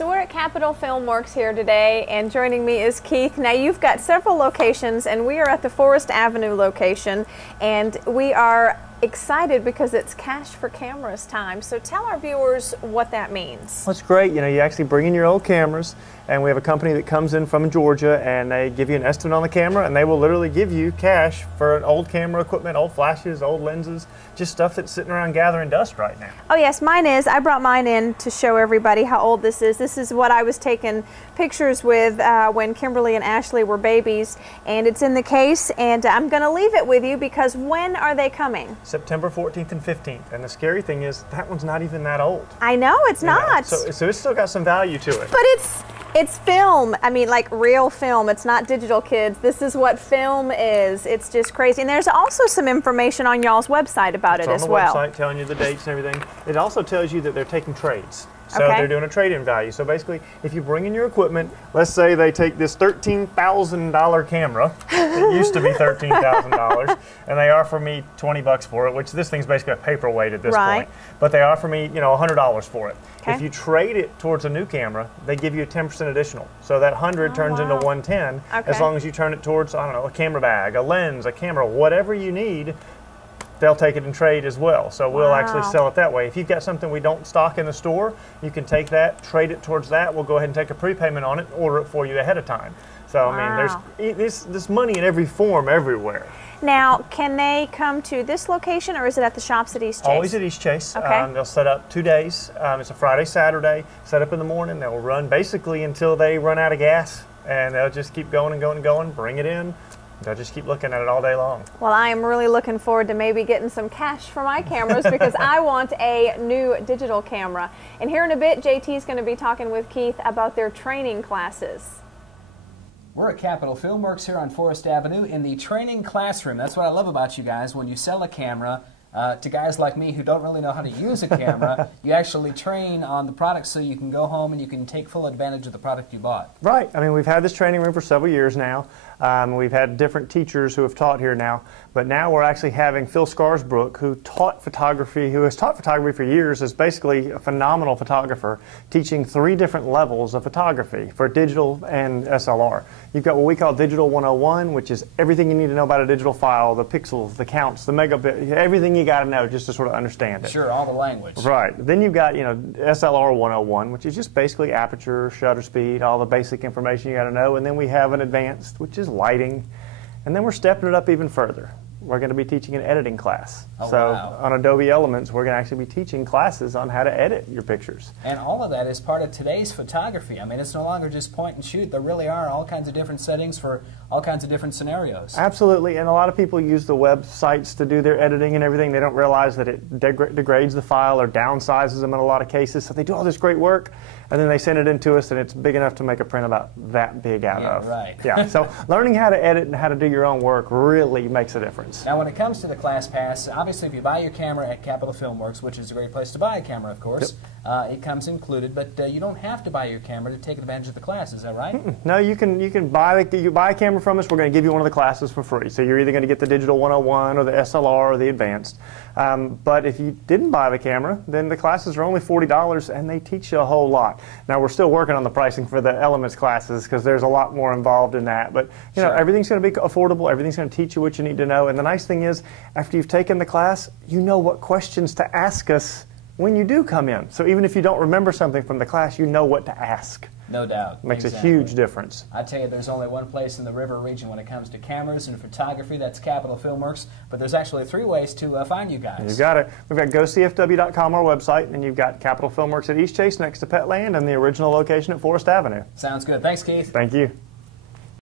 So we're at Capitol Filmworks here today, and joining me is Keith. Now you've got several locations, and we are at the Forest Avenue location, and we are excited because it's cash for cameras time. So tell our viewers what that means. Well, it's great. You know, you actually bring in your old cameras, and we have a company that comes in from Georgia, and they give you an estimate on the camera, and they will literally give you cash for an old camera equipment, old flashes, old lenses, just stuff that's sitting around gathering dust right now. Oh yes, mine is. I brought mine in to show everybody how old this is. This is what I was taking pictures with when Kimberly and Ashley were babies, and it's in the case, and I'm going to leave it with you because when are they coming? September 14th and 15th, and the scary thing is that one's not even that old. I know, it's not. So it's still got some value to it. But it's film. I mean, like real film. It's not digital, kids. This is what film is. It's just crazy. And there's also some information on y'all's website about it as well. It's on the website telling you the dates and everything. It also tells you that they're taking trades. So Okay. they're doing a trade-in value. So basically, if you bring in your equipment, let's say they take this $13,000 camera, it used to be $13,000, and they offer me 20 bucks for it, which this thing's basically a paperweight at this Right. point. But they offer me, you know, $100 for it. Okay. If you trade it towards a new camera, they give you a 10% additional. So that 100 turns into 110, Okay. as long as you turn it towards, I don't know, a camera bag, a lens, a camera, whatever you need. They'll take it in trade as well. So we'll actually sell it that way. If you've got something we don't stock in the store, you can take that, trade it towards that. We'll go ahead and take a prepayment on it, order it for you ahead of time. So I mean, there's this money in every form everywhere. Now, can they come to this location, or is it at the shops at East Chase? Always at East Chase. Okay. They'll set up 2 days. It's a Friday, Saturday. Set up in the morning. They'll run basically until they run out of gas, and they'll just keep going and going and going. Bring it in. They'll just keep looking at it all day long. Well, I am really looking forward to maybe getting some cash for my cameras because I want a new digital camera. And here in a bit, JT is going to be talking with Keith about their training classes. We're at Capitol Filmworks here on Forest Avenue in the training classroom. That's what I love about you guys. When you sell a camera to guys like me who don't really know how to use a camera, you actually train on the product so you can go home and you can take full advantage of the product you bought. Right. I mean, we've had this training room for several years now. We've had different teachers who have taught here now, but now we're actually having Phil Scarsbrook, who has taught photography for years, is basically a phenomenal photographer, teaching 3 different levels of photography for digital and SLR. You've got what we call Digital 101, which is everything you need to know about a digital file, the pixels, the counts, the megabit, everything you got to know just to sort of understand it. Sure, all the language. Right. Then you've got, you know, SLR 101, which is just basically aperture, shutter speed, all the basic information you got to know. And then we have an advanced, which is lighting. And then we're stepping it up even further. We're going to be teaching an editing class. Wow. On Adobe Elements, we're going to actually be teaching classes on how to edit your pictures. And all of that is part of today's photography. I mean, it's no longer just point and shoot. There really are all kinds of different settings for all kinds of different scenarios. Absolutely, and a lot of people use the websites to do their editing and everything. They don't realize that it degrades the file or downsizes them in a lot of cases. So they do all this great work, and then they send it in to us, and it's big enough to make a print about that big out of. Right. Yeah, so learning how to edit and how to do your own work really makes a difference. Now, when it comes to the class pass, obviously if you buy your camera at Capitol Filmworks, which is a great place to buy a camera, of course, it comes included, but you don't have to buy your camera to take advantage of the class, is that right? No, you can buy a camera from us. We're going to give you one of the classes for free. So you're either going to get the Digital 101 or the SLR or the Advanced. But if you didn't buy the camera, then the classes are only $40, and they teach you a whole lot. Now, we're still working on the pricing for the Elements classes because there's a lot more involved in that. But you know, everything's going to be affordable. Everything's going to teach you what you need to know. And the nice thing is, after you've taken the class, you know what questions to ask us when you do come in. So even if you don't remember something from the class, you know what to ask. No doubt. Makes a huge difference. I tell you, there's only one place in the river region when it comes to cameras and photography. That's Capitol Filmworks. But there's actually 3 ways to find you guys. You got it. We've got gocfw.com, our website, and you've got Capitol Filmworks at East Chase next to Petland and the original location at Forest Avenue. Sounds good. Thanks, Keith. Thank you.